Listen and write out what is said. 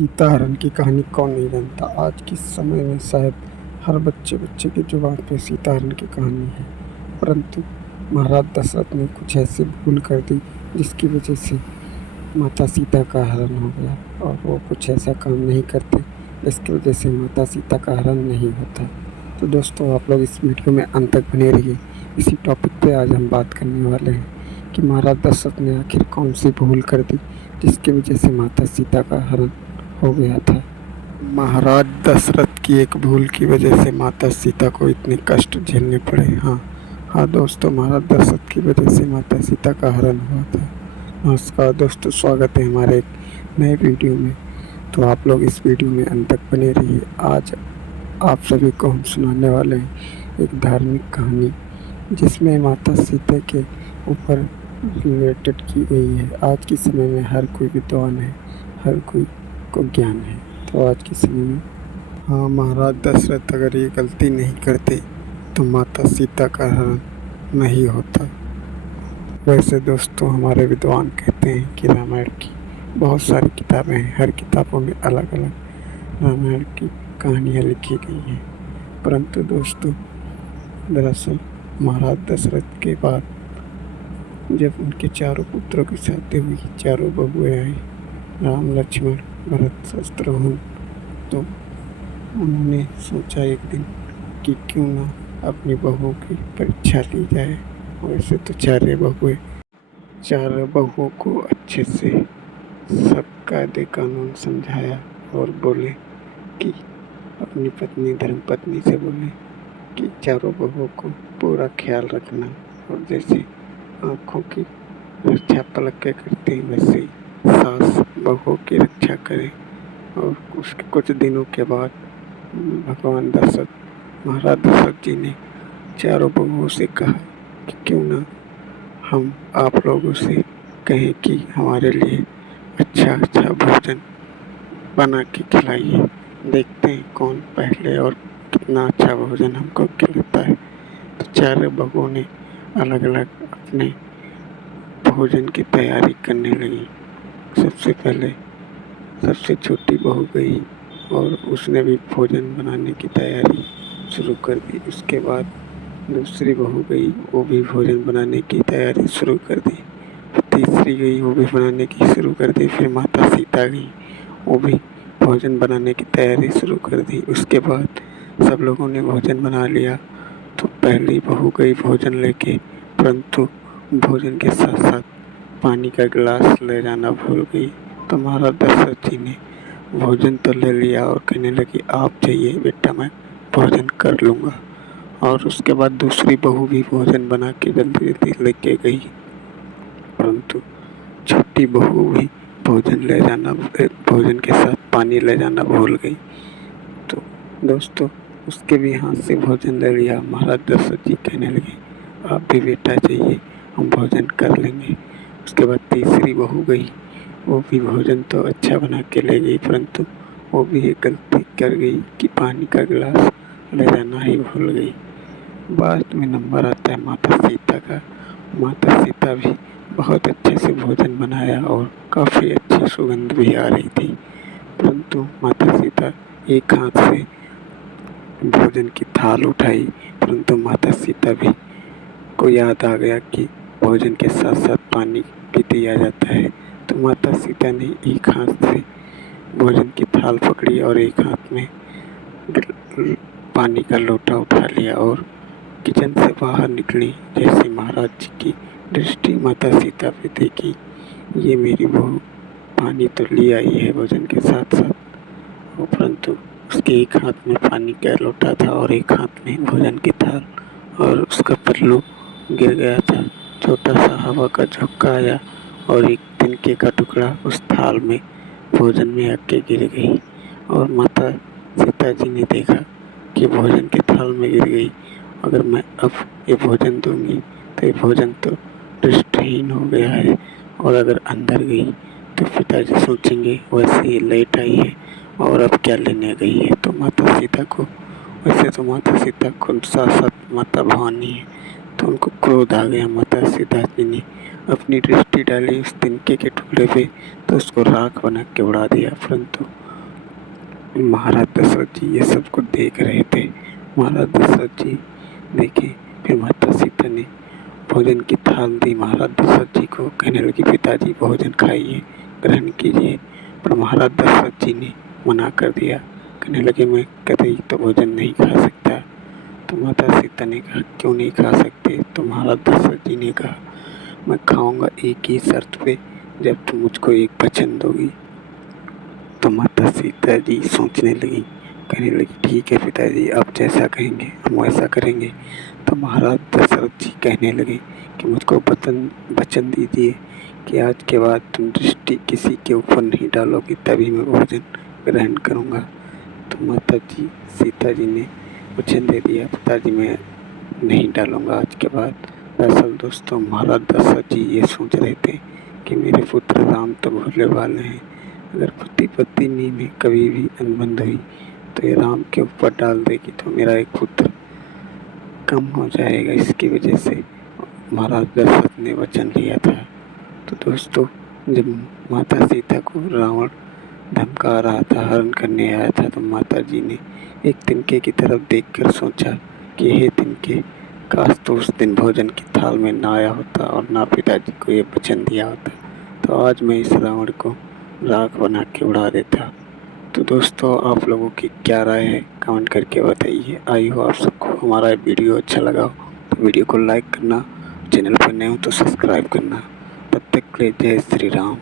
सीता हरण की कहानी कौन नहीं जानता। आज के समय में शायद हर बच्चे की जुबान पे सीता हरण की कहानी है। परंतु महाराज दशरथ ने कुछ ऐसी भूल कर दी जिसकी वजह से माता सीता का हरण हो गया, और वो कुछ ऐसा काम नहीं करते जिसकी वजह से माता सीता का हरण नहीं होता। तो दोस्तों, आप लोग इस वीडियो में अंत तक बने रहिए। इसी टॉपिक पे आज हम बात करने वाले हैं कि महाराज दशरथ ने आखिर कौन सी भूल कर दी जिसकी वजह से माता सीता का हरण हो गया था। महाराज दशरथ की एक भूल की वजह से माता सीता को इतने कष्ट झेलने पड़े। हाँ दोस्तों, महाराज दशरथ की वजह से माता सीता का हरण हुआ था। नमस्कार दोस्तों, स्वागत है हमारे एक नए वीडियो में। तो आप लोग इस वीडियो में अंत तक बने रहिए। आज आप सभी को हम सुनाने वाले हैं एक धार्मिक कहानी जिसमें माता सीता के ऊपर रिलेटेड की गई है। आज के समय में हर कोई विद्वान है, हर कोई को ज्ञान है। तो आज के समय में महाराज दशरथ अगर ये गलती नहीं करते तो माता सीता का हरण नहीं होता। वैसे दोस्तों, हमारे विद्वान कहते हैं कि रामायण की बहुत सारी किताबें हैं, हर किताबों में अलग अलग रामायण की कहानियाँ लिखी गई हैं। परंतु दोस्तों, दरअसल महाराज दशरथ के बाद जब उनके चारों पुत्रों की शादी हुई, चारों बहुएं आई, राम लक्ष्मण भरत शत्रुघ्न, तो उन्होंने सोचा एक दिन कि क्यों ना अपनी बहुओं की परीक्षा ली जाए। वैसे तो चारों बहुओं को अच्छे से सब कायदे कानून समझाया और बोले कि अपनी पत्नी धर्मपत्नी से बोले कि चारों बहुओं को पूरा ख्याल रखना, और जैसे आँखों की रक्षा पलक के करते हैं वैसे ही सास बहुओं की रक्षा करे। और उसके कुछ दिनों के बाद भगवान दशरथ, महाराज दशरथ जी ने चारों बहुओं से कहा कि क्यों ना हम आप लोगों से कहें कि हमारे लिए अच्छा भोजन बना के खिलाइए। देखते हैं कौन पहले और कितना अच्छा भोजन हमको खिलाता है। तो चारों बहुओं ने अलग अलग अपने भोजन की तैयारी करने लगी। सबसे पहले सबसे छोटी बहू गई और उसने भी भोजन बनाने की तैयारी शुरू कर दी। उसके बाद दूसरी बहू गई, वो भी भोजन बनाने की तैयारी शुरू कर दी। तीसरी गई, वो भी बनाने की शुरू कर दी। फिर माता सीता गई, वो भी भोजन बनाने की तैयारी शुरू कर दी। उसके बाद सब लोगों ने भोजन बना लिया तो पहली बहू गई भोजन लेके, परंतु भोजन के साथ साथ पानी का गिलास ले जाना भूल गई। तो महाराज दशरथ जी ने भोजन तो ले लिया और कहने लगी, आप जाइए बेटा, मैं भोजन कर लूँगा। और उसके बाद दूसरी बहू भी भोजन बना के जल्दी जल्दी लेके गई, परंतु छोटी बहू भी भोजन के साथ पानी ले जाना भूल गई। तो दोस्तों, उसके भी हाथ से भोजन ले लिया। महाराज दशरथ जी कहने लगे, आप भी बेटा जाइए, हम भोजन कर लेंगे। उसके बाद तीसरी बहू गई, वो भी भोजन तो अच्छा बना के ले गई, परंतु वो भी एक गलती कर गई कि पानी का गिलास ले जाना ही भूल गई। बाद में नंबर आता है माता सीता का। माता सीता भी बहुत अच्छे से भोजन बनाया और काफ़ी अच्छी सुगंध भी आ रही थी, परंतु माता सीता एक हाथ से भोजन की थाल उठाई, परंतु माता सीता भी को याद आ गया कि भोजन के साथ साथ पानी भी दिया जाता है। तो माता सीता ने एक हाथ से भोजन की थाल पकड़ी और एक हाथ में पानी का लोटा उठा लिया और किचन से बाहर निकली। जैसे महाराज जी की दृष्टि माता सीता पे देखी, ये मेरी बहू पानी तो ले आई है भोजन के साथ साथ, परंतु उसके एक हाथ में पानी का लोटा था और एक हाथ में भोजन की थाल, और उसका पल्लू गिर गया था। छोटा सा हवा का झोंका आया और एक तिनके का टुकड़ा उस थाल में भोजन में आके गिर गई। और माता सीता जी ने देखा कि भोजन की थाल में गिर गई, अगर मैं अब ये भोजन दूंगी तो ये भोजन तो दृष्टिहीन हो गया है, और अगर अंदर गई तो पिताजी सोचेंगे वैसे ही लेट आई है और अब क्या लेने गई है। तो माता सीता को, वैसे तो माता सीता खुद साक्षात माता भवानी है, तो उनको क्रोध आ गया। माता सीता जी ने अपनी दृष्टि डाली उस तिनके के टुकड़े पे तो उसको राख बना के उड़ा दिया, परंतु महाराज दशरथ जी ये सब कुछ देख रहे थे। महाराज दशरथ जी देखे, फिर माता सीता ने भोजन की थाल दी महाराज दशरथ जी को, कहने लगी पिताजी भोजन खाइए, ग्रहण कीजिए। पर महाराज दशरथ जी ने मना कर दिया, कहने लगे मैं कतई तो भोजन नहीं खा सकता। तो माता सीता ने कहा क्यों नहीं खा सकते? तो महाराज दशरथ जी ने कहा मैं खाऊंगा एक ही शर्त पे, जब तुम मुझको एक वचन दोगी। तो माता सीता जी सोचने लगी, कहने लगी ठीक है पिताजी, आप जैसा कहेंगे हम वैसा करेंगे। तो महाराज दशरथ जी कहने लगे कि मुझको वचन दीजिए कि आज के बाद तुम दृष्टि किसी के ऊपर नहीं डालोगी, तभी मैं भोजन ग्रहण करूँगा। तो माता जी सीता जी ने वचन दे दिया, पिताजी मैं नहीं डालूँगा आज के बाद। दरअसल दोस्तों महाराज दशरथ जी ये सोच रहे थे कि मेरे पुत्र राम तो भोले भाले हैं, अगर पति पत्नी में कभी भी अनबन हुई तो ये राम के ऊपर डाल देगी तो मेरा एक पुत्र कम हो जाएगा। इसकी वजह से महाराज दशरथ ने वचन लिया था। तो दोस्तों जब माता सीता को रावण धमका रहा था, हरण करने आया था, तो माता जी ने एक तिनके की तरफ देखकर सोचा कि हे तिनके, काश तो उस दिन भोजन की थाल में ना आया होता और ना पिताजी को ये वचन दिया होता, तो आज मैं इस रावण को राख बना के उड़ा देता। तो दोस्तों आप लोगों की क्या राय है कमेंट करके बताइए। आई हो आप सबको हमारा वीडियो अच्छा लगा हो तो वीडियो को लाइक करना, चैनल पर नए हो तो सब्सक्राइब करना। तब तक के लिए जय श्री राम।